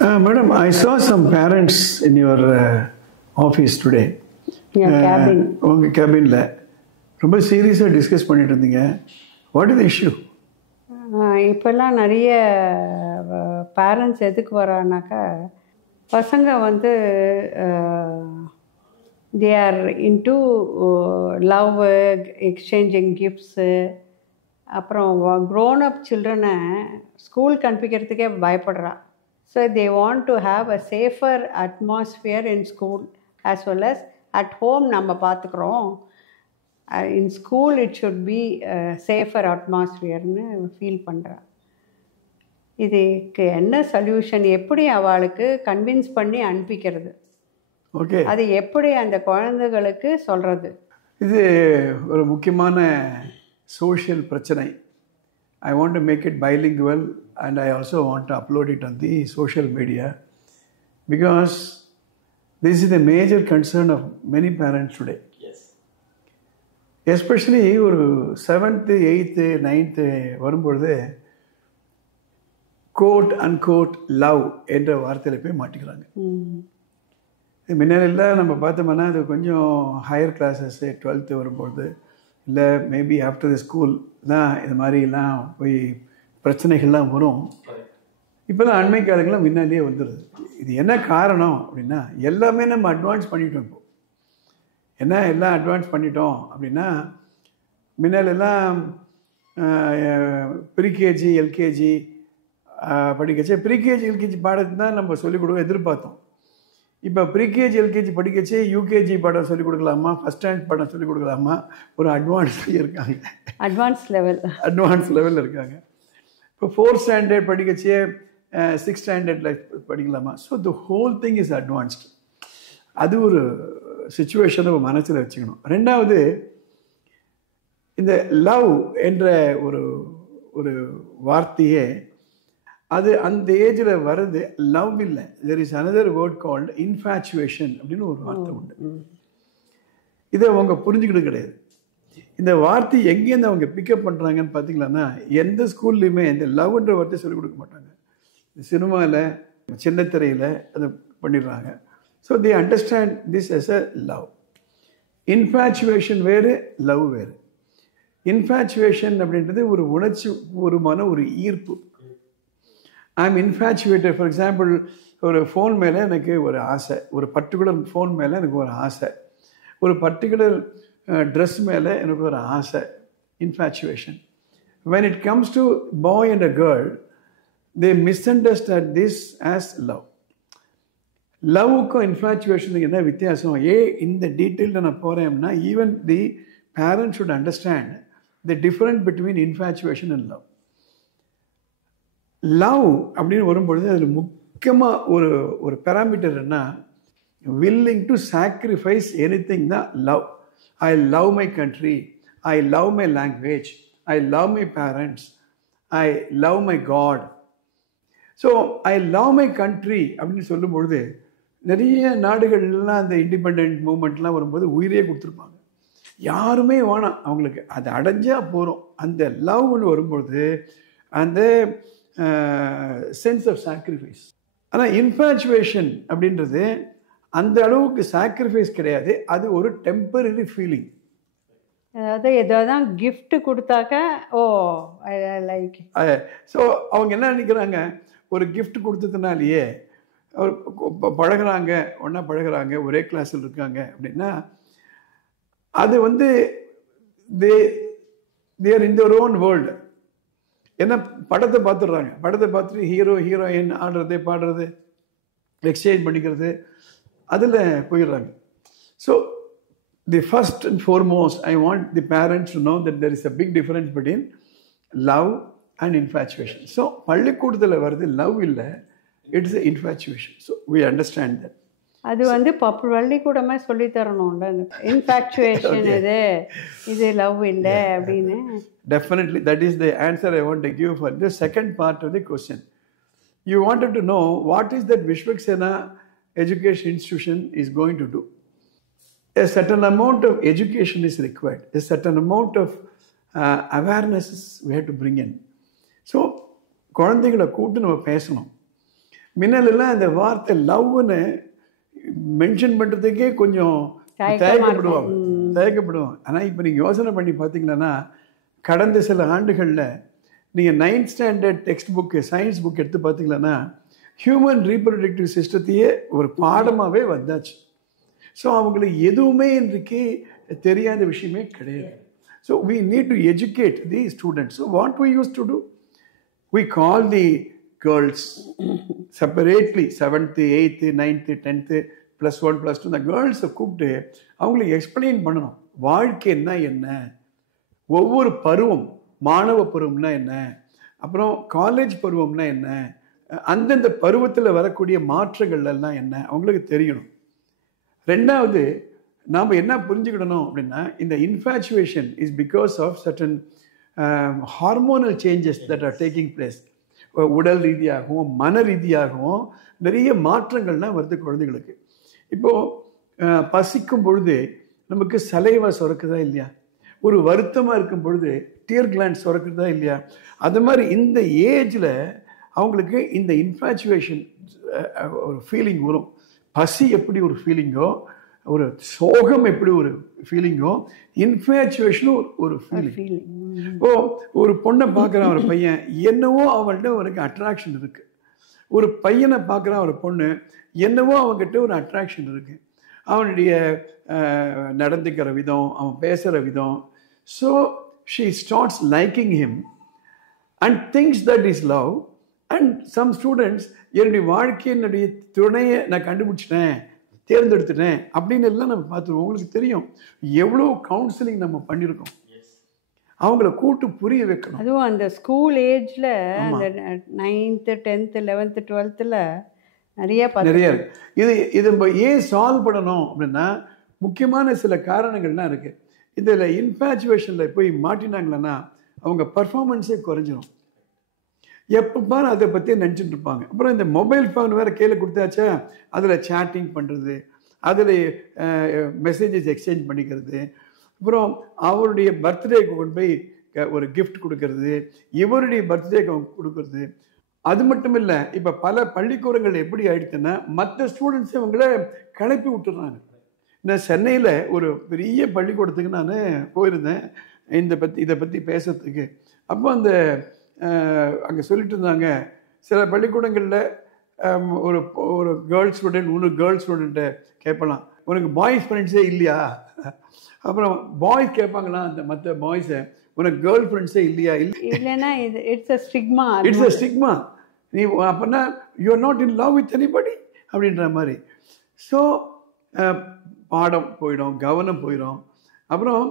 Madam, I saw some parents in your office today. Your cabin. உங்கள் கேபினில் ரொம்ப சீரியஸாக discuss பண்ணிட்டு இருந்தீங்க. What is the issue? இப்போல்லாம் நிறைய பேரண்ட்ஸ் எதுக்கு வரானாக்கா, பசங்க வந்து they are into love, exchanging gifts. அப்புறம் க்ரோன் அப் சில்ட்ரனை ஸ்கூலுக்கு அனுப்பிக்கிறதுக்கே பயப்படுறா. So they want to have a safer atmosphere in school as well as at home. நம்ம பார்த்துக்குறோம், in school it should be safer அட்மாஸ்ஃபியர்னு ஃபீல் பண்ணுறா. இதுக்கு என்ன சொல்யூஷன்? எப்படி அவளுக்கு கன்வின்ஸ் பண்ணி அனுப்பிக்கிறது? ஓகே, அது எப்படி அந்த குழந்தைகளுக்கு சொல்கிறது? இது ஒரு முக்கியமான சோஷியல் பிரச்சனை. I want to make it bilingual and I also want to upload it on the social media because this is a major concern of many parents today. Yes. Especially ஒரு 7th, 8th, 9th வரும்பொழுது code அன்கோட் love என்ற வார்த்தையில் போய் மாட்டிக்கிறாங்க. முன்னாடிலாம் நம்ம பார்த்தோம்னா அது கொஞ்சம் ஹையர் கிளாஸஸ் 12th வரும்பொழுது, இல்லை மேபி ஆஃப்டர் த ஸ்கூல் தான் இது மாதிரிலாம் போய் பிரச்சனைகள்லாம் வரும். இப்போ தான் அண்மை காலங்கள்லாம் முன்னாடியே வந்துடுது. இது என்ன காரணம் அப்படின்னா, எல்லாமே நம்ம அட்வான்ஸ் பண்ணிட்டோம். இப்போ என்ன எல்லாம் அட்வான்ஸ் பண்ணிட்டோம் அப்படின்னா, முன்னாலெல்லாம் ப்ரீகேஜி எல்கேஜி படிக்கச்சு, ப்ரீகேஜி எல்கேஜி பாடத்தை தான் நம்ம சொல்லிக் கொடுக்க எதிர்பார்த்தோம். இப்போ ப்ரீகேஜி எல்கேஜி படிக்கச்சு யூகேஜி பாடம் சொல்லிக் கொடுக்கலாமா, ஃபஸ்ட் ஸ்டாண்ட் பாடம் சொல்லிக் கொடுக்கலாமா, ஒரு அட்வான்ஸ்லேயே இருக்காங்க. அட்வான்ஸ் லெவலில் இருக்காங்க. இப்போ 4th ஸ்டாண்டர்ட் படிக்கச்சே 6th ஸ்டாண்டர்டில் படிக்கலாமா. So the whole thing is advanced. அது ஒரு சுச்சுவேஷனை நம்ம மனசில் வச்சுக்கணும். ரெண்டாவது, இந்த லவ் என்ற ஒரு ஒரு வார்த்தையே அது அந்த ஏஜில் வர்றது லவ் இல்லை. There is another word called infatuation அப்படின்னு ஒரு வார்த்தை உண்டு. இதை அவங்க புரிஞ்சுக்கிட்டு கிடையாது. இந்த வார்த்தை எங்கேருந்து அவங்க பிக்கப் பண்ணுறாங்கன்னு பார்த்தீங்களான்னா, எந்த ஸ்கூல்லையுமே இந்த லவ்ன்ற வார்த்தை சொல்லிக் கொடுக்க மாட்டாங்க. சினிமாவில், சின்னத்திரையில் அதை பண்ணிடுறாங்க. So they understand this is a love. Infatuation வேறு, லவ் வேறு. இன்ஃபேச்சுவேஷன் அப்படின்றது ஒரு உணர்ச்சி பூர்வமான ஒரு ஈர்ப்பு. I am infatuated. For example, ஒரு ஃபோன் மேலே எனக்கு ஒரு ஆசை, ஒரு பர்டிகுலர் ஃபோன் மேலே எனக்கு ஒரு ஆசை, ஒரு பர்டிகுலர் ட்ரெஸ் மேலே எனக்கு ஒரு ஆசை. Infatuation. when it comes to boy and a girl, they misunderstand this as love. லவ்வுக்கும் இன்ஃபேச்சுவேஷனுக்கு என்ன வித்தியாசம்? இந்த டீட்டெயிலில் நான் போகிறேன்னா, even the parents should understand the difference between infatuation and love. லவ் அப்படின்னு வரும்பொழுது அதில் முக்கியமாக ஒரு ஒரு பேராமீட்டர் என்ன, வில்லிங் டு சாக்ரிஃபைஸ் எனிதிங் தான் love. I love my country, I love my language, I love my parents, I love my god. So I love my country அப்படின்னு சொல்லும் பொழுது, நிறைய நாடுகள்லாம் அந்த இண்டிபெண்ட் மூமெண்ட்லாம் வரும்போது உயிரே கொடுத்துருப்பாங்க. யாருமே வேணாம் அவங்களுக்கு, அது அடைஞ்சால் போகிறோம். அந்த லவ்னு வரும்பொழுது அந்த சென்ஸ் ஆஃப் சாக்ரிஃபைஸ். ஆனால் இன்ஃபேச்சுவேஷன் அப்படின்றது அந்த அளவுக்கு சாக்ரிஃபைஸ் கிடையாது. அது ஒரு டெம்பரரி ஃபீலிங். அதாவது ஏதாவது கிஃப்ட் கொடுத்தாக்க ஓ லைக். ஸோ அவங்க என்ன நினைக்கிறாங்க, ஒரு கிஃப்ட் கொடுத்ததுனாலேயே அவர் பழகிறாங்க, ஒன்றா பழகிறாங்க, ஒரே கிளாஸில் இருக்காங்க அப்படின்னா, அது வந்து தேர் இன் தேர் ஓன் வேர்ல்டு. ஏன்னா படத்தை பார்த்துடுறாங்க, படத்தை பார்த்துட்டு ஹீரோ ஹீரோயின் ஆடுறது பாடுறது எக்ஸ்சேஞ்ச் பண்ணிக்கிறது அதில் போயிடுறாங்க. So the first and foremost I want the parents to know that there is a big difference between love and infatuation. So பள்ளிக்கூடத்தில் வருது லவ் இல்லை, it's a infatuation. So we understand that. அது வந்து பள்ளிக்கூடமே சொல்லி தரணும்ல, infatuation இது love இல்லை அப்படின்னு. Definitely, that is the answer I want to give for the second part of the question. You wanted to know what is that Vishwaksena Education Institution is going to do. A certain amount of education is required. A certain amount of awareness we have to bring in. So, குழந்தைகளை கூப்பிட்டு நம்ம பேசணும். முன்னெல்லாம் அந்த வார்த்தை லவ்னு mention பண்ணுறதுக்கே கொஞ்சம் தயக்கப்படுவாங்க. ஆனால் இப்போ நீங்கள் யோசனை பண்ணி பார்த்தீங்கன்னா கடந்த சில ஆண்டுகளில் நீங்கள் 9th standard text book science book எடுத்து பார்த்தீங்கன்னா ஹியூமன் ரீப்ரொடக்டிவ் சிஸ்டத்தையே ஒரு பாடமாகவே வந்தாச்சு. ஸோ அவங்களுக்கு எதுவுமே இன்றைக்கு தெரியாத விஷயமே கிடையாது. So we need to educate the students. So what we used to do, we call the girls separately 7th 8th 9th 10th +1 +2 இந்த கேர்ள்ஸை கூப்பிட்டு அவங்களுக்கு எக்ஸ்பிளைன் பண்ணணும் வாழ்க்கைன்னா என்ன, ஒவ்வொரு பருவம், மாணவ பருவம்னா என்ன, அப்புறம் காலேஜ் பருவம்னா என்ன, அந்தந்த பருவத்தில் வரக்கூடிய மாற்றங்கள் எல்லாம் என்ன அவங்களுக்கு தெரியணும். ரெண்டாவது நாம் என்ன புரிஞ்சுக்கிடணும் அப்படின்னா இந்த infatuation is because of certain hormonal changes that are taking place. உடல் ரீதியாகவும் மன ரீதியாகவும் நிறைய மாற்றங்கள்லாம் வருது குழந்தைகளுக்கு. இப்போது பசிக்கும் பொழுது நமக்கு சலைவா சுரக்குதா இல்லையா, ஒரு வருத்தமாக இருக்கும் பொழுது டியர் கிளாண்ட் சுரக்குதா இல்லையா, அது மாதிரி இந்த ஏஜில் அவங்களுக்கு இந்த இன்ஃபேச்சுவேஷன் ஒரு ஃபீலிங் வரும். பசி எப்படி ஒரு ஃபீலிங்கோ, ஒரு சோகம் எப்படி ஒரு ஃபீலிங்கோ, இன்ஃபேச்சுவேஷனும் ஒரு ஃபீலிங். இப்போ ஒரு பொண்ணை பார்க்குறான் ஒரு பையன், என்னவோ அவன்கிட்ட அவனுக்கு அட்ராக்ஷன் இருக்குது. ஒரு பையனை பார்க்குறான் ஒரு பொண்ணு, என்னவோ அவன்கிட்ட ஒரு அட்ராக்ஷன் இருக்குது. அவனுடைய நடந்துக்கிற விதம், அவன் பேசுகிற விதம். So she starts liking him and things that is love. And some students என்னுடைய வாழ்க்கையினுடைய துணையை நான் கண்டுபிடிச்சிட்டேன், தேர்ந்தெடுத்துட்டேன் அப்படின்னு எல்லாம் நம்ம பார்த்துருவோம். உங்களுக்கு தெரியும் எவ்வளோ கவுன்சிலிங் நம்ம பண்ணியிருக்கோம். அவங்கள கூட்டு புரிய வைக்கணும். அதுவும் அந்த ஸ்கூல் ஏஜில் அந்த 9th 10th 11th 12th நிறைய இருக்கு. இது நம்ம ஏன் சால்வ் பண்ணணும் அப்படின்னா முக்கியமான சில காரணங்கள்லாம் இருக்குது. இதில் இன்ஃபேச்சுவேஷனில் போய் மாட்டினாங்களன்னா அவங்க பர்ஃபார்மன்ஸே குறைஞ்சிரும். எப்போ பாரு அதை பற்றி நினச்சிட்டு இருப்பாங்க. அப்புறம் இந்த மொபைல் ஃபோன் வேறு கீழே கொடுத்தாச்சா, அதில் சேட்டிங் பண்ணுறது, அதில் மெசேஜஸ் எக்ஸ்சேஞ்ச் பண்ணிக்கிறது, அப்புறம் அவருடைய பர்த்டேக்கு கொண்டு போய் ஒரு கிஃப்ட் கொடுக்கறது, இவருடைய பர்த்டேக்கு கொடுக்கறது. அது மட்டும் இல்லை, இப்போ பல பள்ளிக்கூடங்கள் எப்படி ஆயிடுச்சுன்னா மற்ற ஸ்டூடெண்ட்ஸை அவங்கள கிளப்பி விட்டுறாங்க. நான் சென்னையில் ஒரு பெரிய பள்ளிக்கூடத்துக்கு நான் போயிருந்தேன் இதை பற்றி பேசுறதுக்கு. அப்போ அந்த அங்கே சொல்லிட்டு இருந்தாங்க, சில பள்ளிக்கூடங்களில் ஒரு ஒரு கேர்ள்ஸ் ஸ்டூடெண்ட் இன்னொரு கேர்ள்ஸ் ஸ்டூடெண்ட்டை கேட்கலாம், உனக்கு பாய்ஸ் ஃப்ரெண்ட்ஸே இல்லையா? அப்புறம் பாய்ஸ் கேட்பாங்களா அந்த மற்ற பாய்ஸை, உனக்கு கேர்ள் ஃப்ரெண்ட்ஸே இல்லையா? இல்லைன்னா it's a stigma. It's a stigma. நீ அப்படின்னா you are not in love with anybody அப்படின்ற மாதிரி. ஸோ பாடம் போயிடும், கவனம் போயிடும். அப்புறம்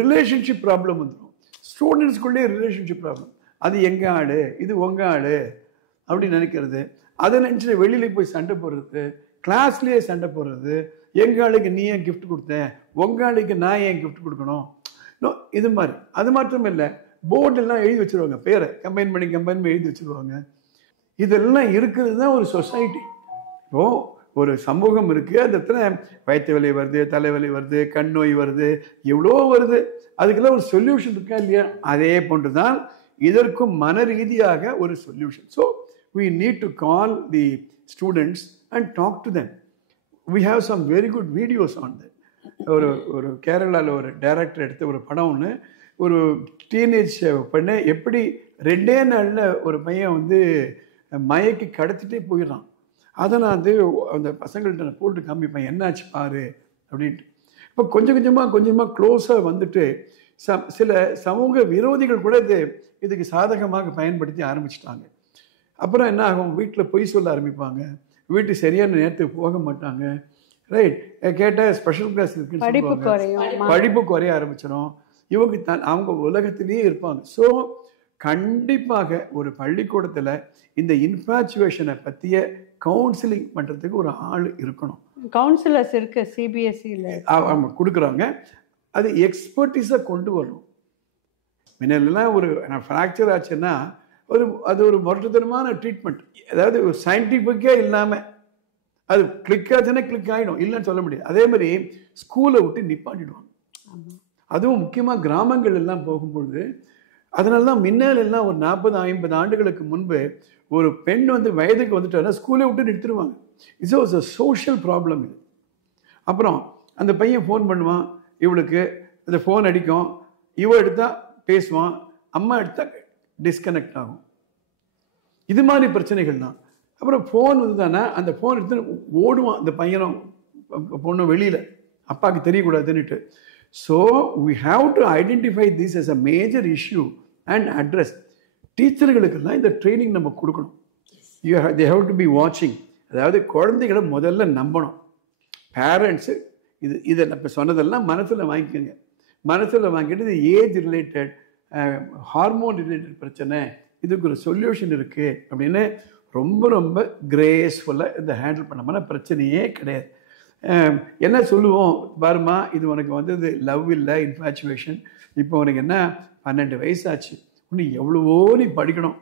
ரிலேஷன்ஷிப் ப்ராப்ளம் வந்துடும். ஸ்டூடெண்ட்ஸ்குள்ளே ரிலேஷன்ஷிப் ப்ராப்ளம். அது எங்கள் ஆள், இது உங்கள் ஆள் அப்படின்னு நினைக்கிறது. அதை நினச்சிட்டு வெளியில் போய் சண்டை போடுறது, கிளாஸ்லேயே சண்டை போடுறது. எங்கள் ஆளுக்கு நீ ஏன் கிஃப்ட் கொடுத்தேன், உங்கள் ஆளுக்கு நான் ஏன் கிஃப்ட் கொடுக்கணும், இது மாதிரி. அது மாத்திரம் இல்லை, போர்டெல்லாம் எழுதி வச்சுருவாங்க, பேரை கம்பைன் பண்ணி எழுதி வச்சுருவாங்க. இதெல்லாம் இருக்கிறது தான் ஒரு சொசைட்டி. இப்போது ஒரு சமூகம் இருக்குது, அந்த இடத்துல வயிற்று வலி வருது, தலைவலி வருது, கண் நோய் வருது, எவ்வளோ வருது. அதுக்கெல்லாம் ஒரு சொல்யூஷன் இருக்கா இல்லையா? அதே போன்று தான் இதற்கும் மன ரீதியாக ஒரு solution. So we need to call the students and talk to them. We have some very good videos on that. ஒரு கேரளாவில் ஒரு டைரக்டர் எடுத்த ஒரு படம் ஒன்று, ஒரு டீனேஜ் பண்ண எப்படி 2 நாளில் ஒரு பையன் வந்து மயக்கி கடத்திட்டே போயிடறான். அதை நான் வந்து அந்த பசங்கள்கிட்ட நான் போட்டு காமிப்பேன், என்னாச்சு பாரு அப்படின்ட்டு. இப்போ கொஞ்சம் கொஞ்சமாக க்ளோஸாக வந்துட்டு சில சமூக விரோதிகள் கூட இதுக்கு சாதகமாக பயன்படுத்தி ஆரம்பிச்சிட்டாங்க. அப்புறம் என்ன ஆகும், வீட்டில் பொய் சொல்ல ஆரம்பிப்பாங்க, வீட்டுக்கு சரியான நேரத்துக்கு போக மாட்டாங்க. ரைட், கேட்டால் ஸ்பெஷல் கிளாஸ் இருக்குன்னு சொல்லுவாங்க, படிப்பு குறைய ஆரம்பிச்சிடும். இவங்க அவங்க உலகத்திலேயே இருப்பாங்க. ஸோ கண்டிப்பாக ஒரு பள்ளிக்கூடத்தில் இந்த இன்ஃபேச்சுவேஷனை பற்றிய கவுன்சிலிங் பண்ணுறதுக்கு ஒரு ஆள் இருக்கணும். கவுன்சிலர்ஸ் இருக்கு, சிபிஎஸ்சியில் அவங்க கொடுக்குறாங்க. அது எக்ஸ்பர்டீஸாக கொண்டு வரணும். முன்னெல்லாம் ஒரு ஃப்ராக்சர் ஆச்சுன்னா அது ஒரு முரட்டுத்தனமான ட்ரீட்மெண்ட், அதாவது ஒரு சயின்டிஃபிக்கே இல்லாமல் அது கிளிக் ஆச்சுன்னா கிளிக் ஆகிடும், இல்லைன்னு சொல்ல முடியாது. அதே மாதிரி ஸ்கூலை விட்டு நிப்பாட்டிடுவாங்க. அதுவும் முக்கியமாக கிராமங்கள் எல்லாம் போகும்பொழுது அதனால தான் முன்னால் எல்லாம் ஒரு 40-50 ஆண்டுகளுக்கு முன்பு ஒரு பெண் வந்து வயதுக்கு வந்துட்டாங்கன்னா ஸ்கூலை விட்டு நிறுத்திடுவாங்க. It's was a social problem இது. அப்புறம் அந்த பையன் ஃபோன் பண்ணுவான், இவளுக்கு அந்த ஃபோன் அடிக்கும், இவ எடுத்தா பேசுவான், அம்மா எடுத்தா டிஸ்கனெக்ட் ஆகும். இது மாதிரி பிரச்சனைகள் தான். அப்புறம் ஃபோன் வந்து தானே அந்த ஃபோன் எடுத்து ஓடுவான் அந்த பையனும் பொண்ணும் வெளியில், அப்பாவுக்கு தெரியக்கூடாதுன்னுட்டு. So we have to identify this as a major issue and address. டீச்சர்களுக்கெல்லாம் இந்த ட்ரைனிங் நம்ம கொடுக்கணும். they have to be watching. அதாவது குழந்தைகளை முதல்ல நம்பணும். பேரண்ட்ஸு இதை நம்ம சொன்னதெல்லாம் மனசில் வாங்கிக்கோங்க. மனசில் வாங்கிட்டு இது ஏஜ் ரிலேட்டட், ஹார்மோன் ரிலேட்டட் பிரச்சனை, இதுக்கு ஒரு சொல்யூஷன் இருக்குது அப்படின்னு ரொம்ப ரொம்ப கிரேஸ்ஃபுல்லாக இந்த ஹேண்டில் பண்ணோம்னா பிரச்சனையே கிடையாது. என்ன சொல்லுவோம் பாருமா, இது உனக்கு வந்தது லவ் இல்லை, இன்ஃபேச்சுவேஷன். இப்போ உனக்கு என்ன 12 வயசாச்சு, இன்னும் எவ்வளவோ நீ படிக்கணும்,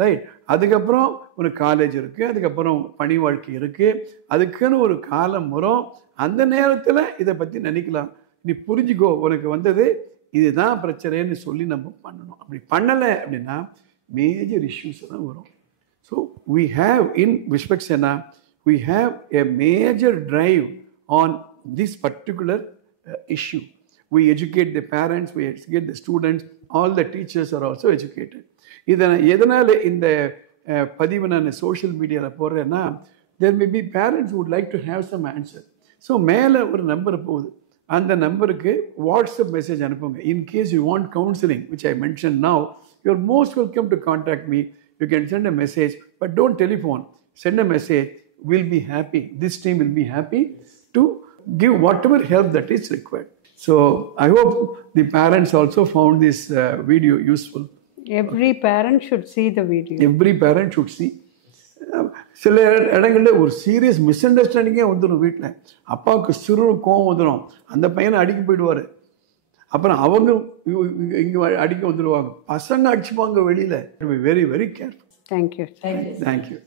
ரைட்? அதுக்கப்புறம் ஒரு காலேஜ் இருக்குது, அதுக்கப்புறம் பணி வாழ்க்கை இருக்குது, அதுக்குன்னு ஒரு காலம் வரும். அந்த நேரத்தில் இதை பற்றி நினைக்கலாம். நீ புரிஞ்சுக்கோ, உனக்கு வந்தது இதுதான் பிரச்சனைன்னு சொல்லி நம்ம பண்ணணும். அப்படி பண்ணலை அப்படின்னா மேஜர் இஷ்யூஸ் தான் வரும். So we have in Vishwaksena, we have a major drive on this particular issue. We educate the parents, we educate the students, all the teachers are also educated. எதனால் இந்த பதிவு நான் சோஷியல் மீடியாவில் போடுறேன்னா, there may be parents who would like to have some answer. So மேலே ஒரு number போகுது, அந்த நம்பருக்கு வாட்ஸ்அப் மெசேஜ் அனுப்புங்க. In case you want counselling which I mentioned now, you are most welcome to contact me. You can send a message, but don't telephone. Send a message. We'll be happy. This team will be happy to give whatever help that is required. So I hope the parents also found this video useful. Every parent should see the video. Every parent should see. சில இடங்களில் ஒரு serious miss அண்டர்ஸ்டாண்டிங்கே வந்துடும். வீட்டில் அப்பாவுக்கு சிறு கோவம் வந்துடும், அந்த பையனை அடிக்க போயிடுவார். அப்புறம் அவங்க இங்கே அடிக்க வந்துடுவாங்க, பசங்க அடிச்சுப்பாங்க வெளியில். Very very careful. Thank you. Thank you.